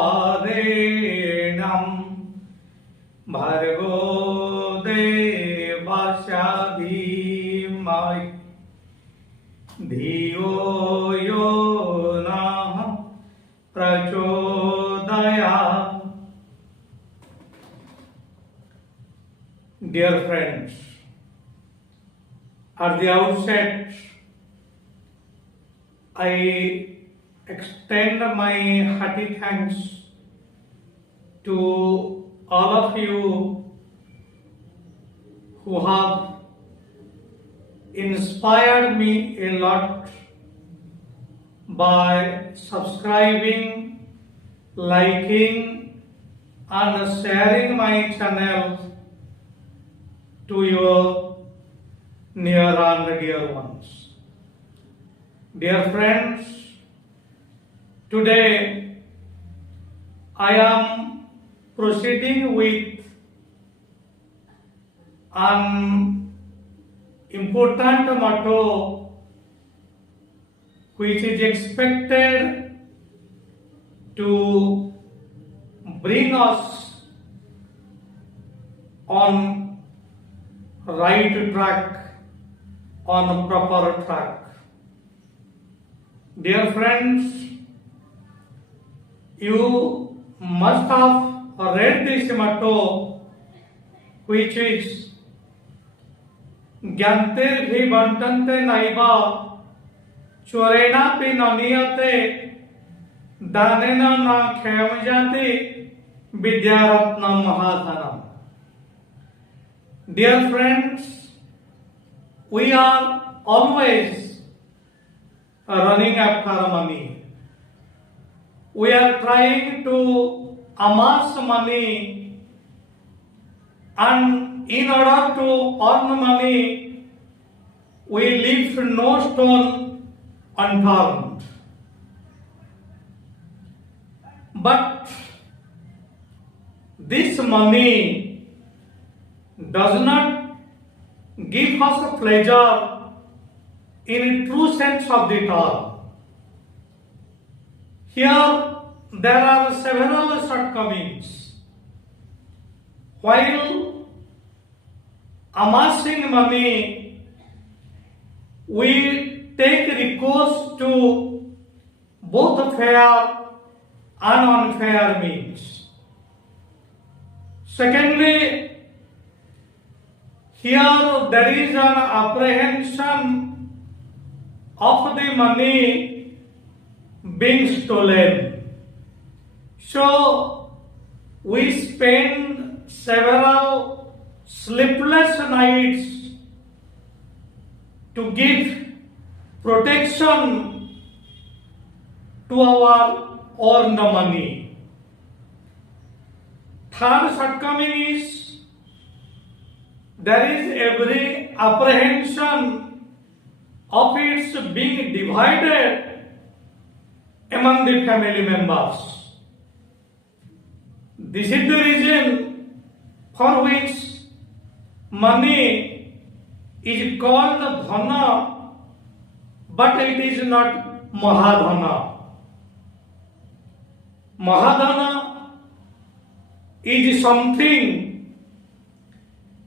वरेण्यं भर्गो देवस्य धीमहि धियो यो नः प्रचोदयात्. Dear friends, at the outset, I extend my hearty thanks to all of you who have inspired me a lot by subscribing, liking, and sharing my channel to your near and dear ones. Dear friends, today I am proceeding with an important motto which is expected to bring us on right track, on proper track. Dear friends, you must have read this motto, which is ज्ञानतेर्भि बंटन्ते नैव चोरेणापि न नीयते दानेन न क्षयं जाति विद्यारत्नं महाधनम्. Dear friends, we are always running after money. We are trying to amass money, and in order to earn money, we leave no stone unturned. But this money does not give us a pleasure in a true sense of the term. Here there are several shortcomings. While amassing money, we take recourse to both fair and unfair means. Secondly, here there is an apprehension of the money being stolen. So we spend several sleepless nights to give protection to our earned money. Third shortcoming is there is every apprehension of its being divided among the family members. This is the reason for which money is called dhana, but it is not mahadhana. Mahadhana is something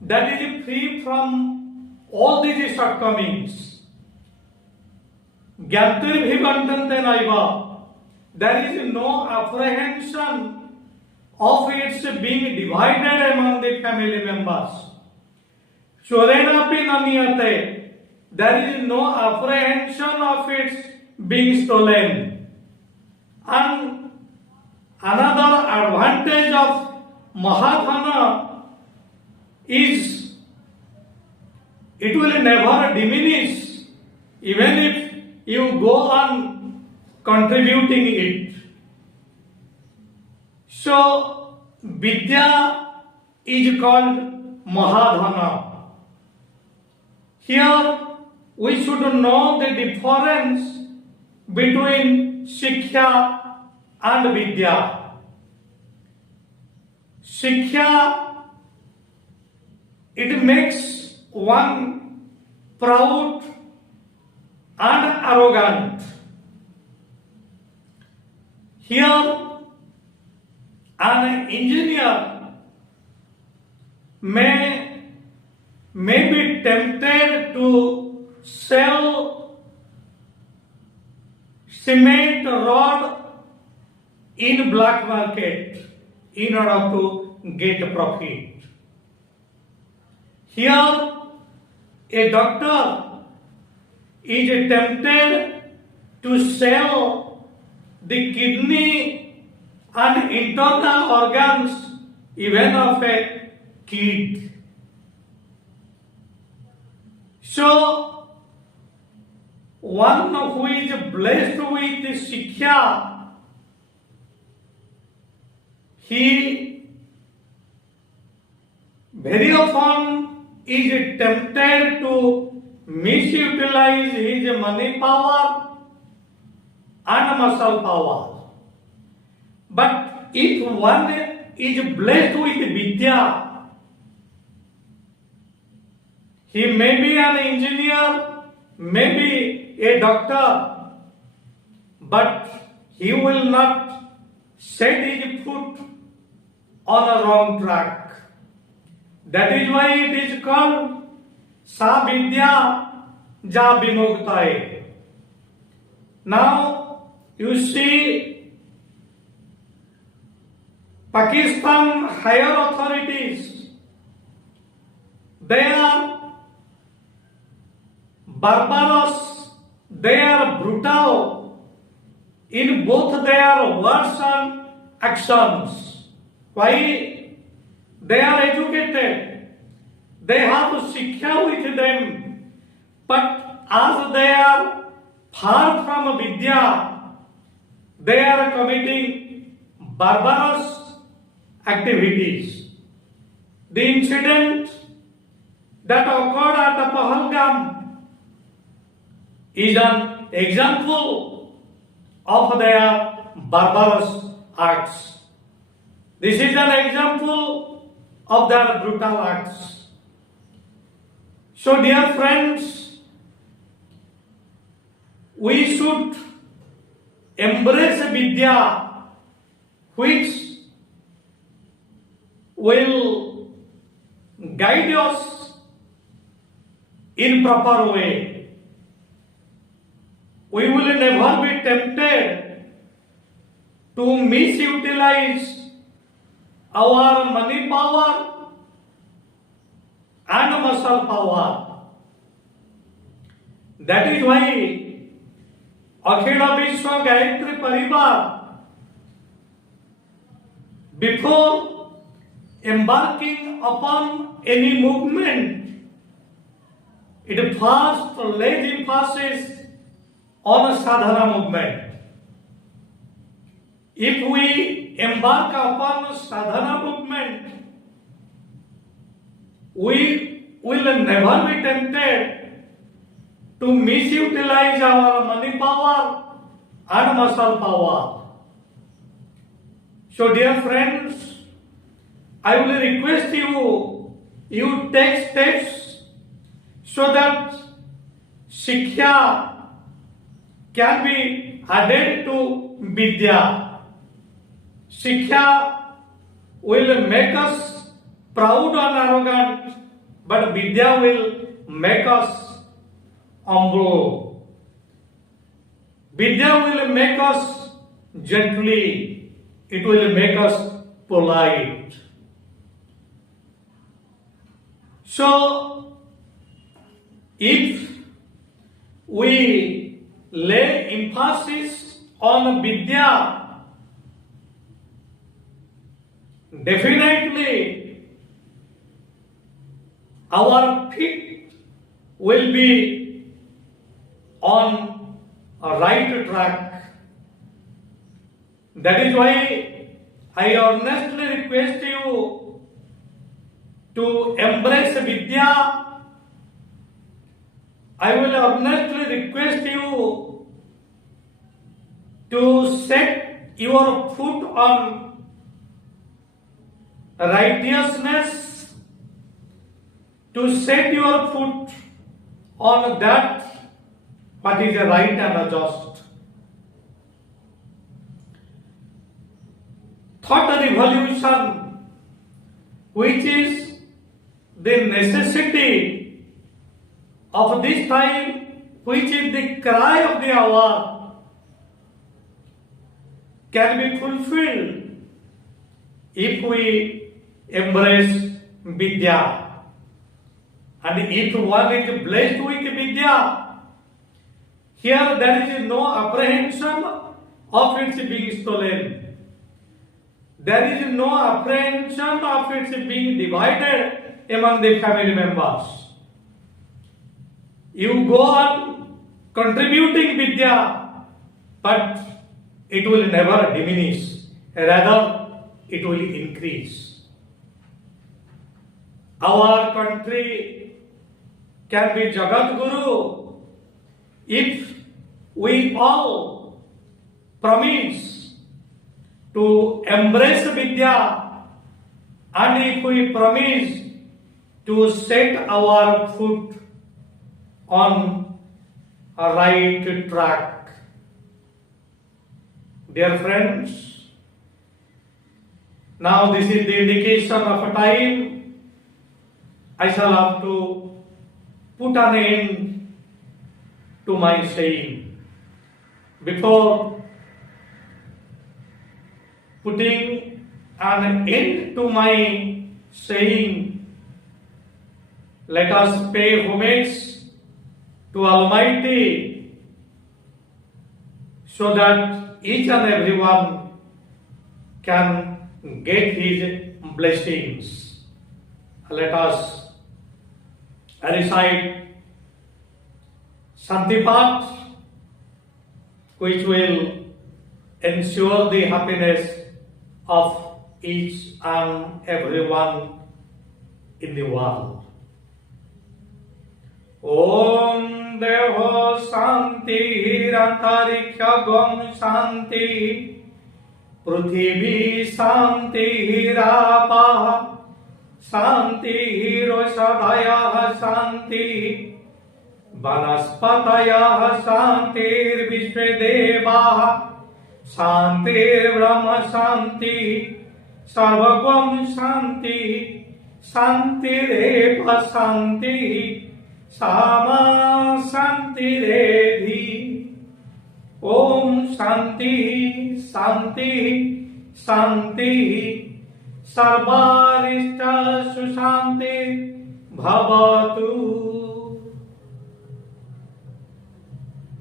that is free from all these shortcomings. Gyatvirbhi bantante naiva. There is no apprehension of its being divided among the family members. Chorenapi naniyate. There is no apprehension of its being stolen. And another advantage of mahadhana is it will never diminish even if you go on contributing it. So Vidya is called mahadhana. Here we should know the difference between Shiksha and Vidya. Shiksha, it makes one proud and arrogant. Here an engineer may be tempted to sell cement rod in black market in order to get a profit. Here, a doctor is tempted to sell the kidney and internal organs even of a kid. So, one who is blessed with Shiksha, he very often is tempted to misutilize his money power and muscle power. But if one is blessed with Vidya, he may be an engineer, maybe a doctor, but he will not set his foot on a wrong track. That is why it is called Sa Vidya Ja Vimuktaye. Now you see Pakistan higher authorities, they are barbarous, they are brutal in both their words and actions. Why? They are educated, they have Shiksha with them, but as they are far from Vidya, they are committing barbarous activities. The incident that occurred at Pahalgam is an example of their barbarous acts. This is an example of their brutal acts. So, dear friends, we should embrace Vidya, which will guide us in proper way. We will never be tempted to misutilize our money power and muscle power. That is why Akhila Vishwa Gayatri Parivar, before embarking upon any movement, it first lays emphasis on a sadhana movement. If we embark upon sadhana movement, we will never be tempted to misutilize our money power and muscle power. So, dear friends, I will request you take steps so that Shiksha can be added to Vidya. Shiksha will make us proud and arrogant, but Vidya will make us humble. Vidya will make us gently, it will make us polite. So, if we lay emphasis on Vidya, definitely our feet will be on a right track. That is why I earnestly request you to embrace Vidya. I will earnestly request you to set your foot on righteousness, to set your foot on that what is right and just. thought revolution, which is the necessity of this time, which is the cry of the hour, can be fulfilled if we embrace Vidya. And if one is blessed with Vidya, here there is no apprehension of its being stolen. There is no apprehension of its being divided among the family members. You go on contributing Vidya, but it will never diminish. Rather, it will increase. Our country can be Jagat Guru if we all promise to embrace Vidya, and if we promise to set our foot on a right track. Dear friends, now this is the indication of a time I shall have to put an end to my saying. Before putting an end to my saying, let us pay homage to Almighty so that each and everyone can get His blessings. Let us recite Santipat, which will ensure the happiness of each and everyone in the world. Om Devo Shanti Antariksha Gom Shanti Prithvi Shanti Rapa Shanti Roshadaya Shanti Vanaspataya Shanti Vishvedeva Shanti Brahma Shanti Sarvagam Shanti Shanti Reva Shanti Sama Shanti Redhi Om Shanti Shanti Shanti Sarvarishta Sushanti Bhavatu.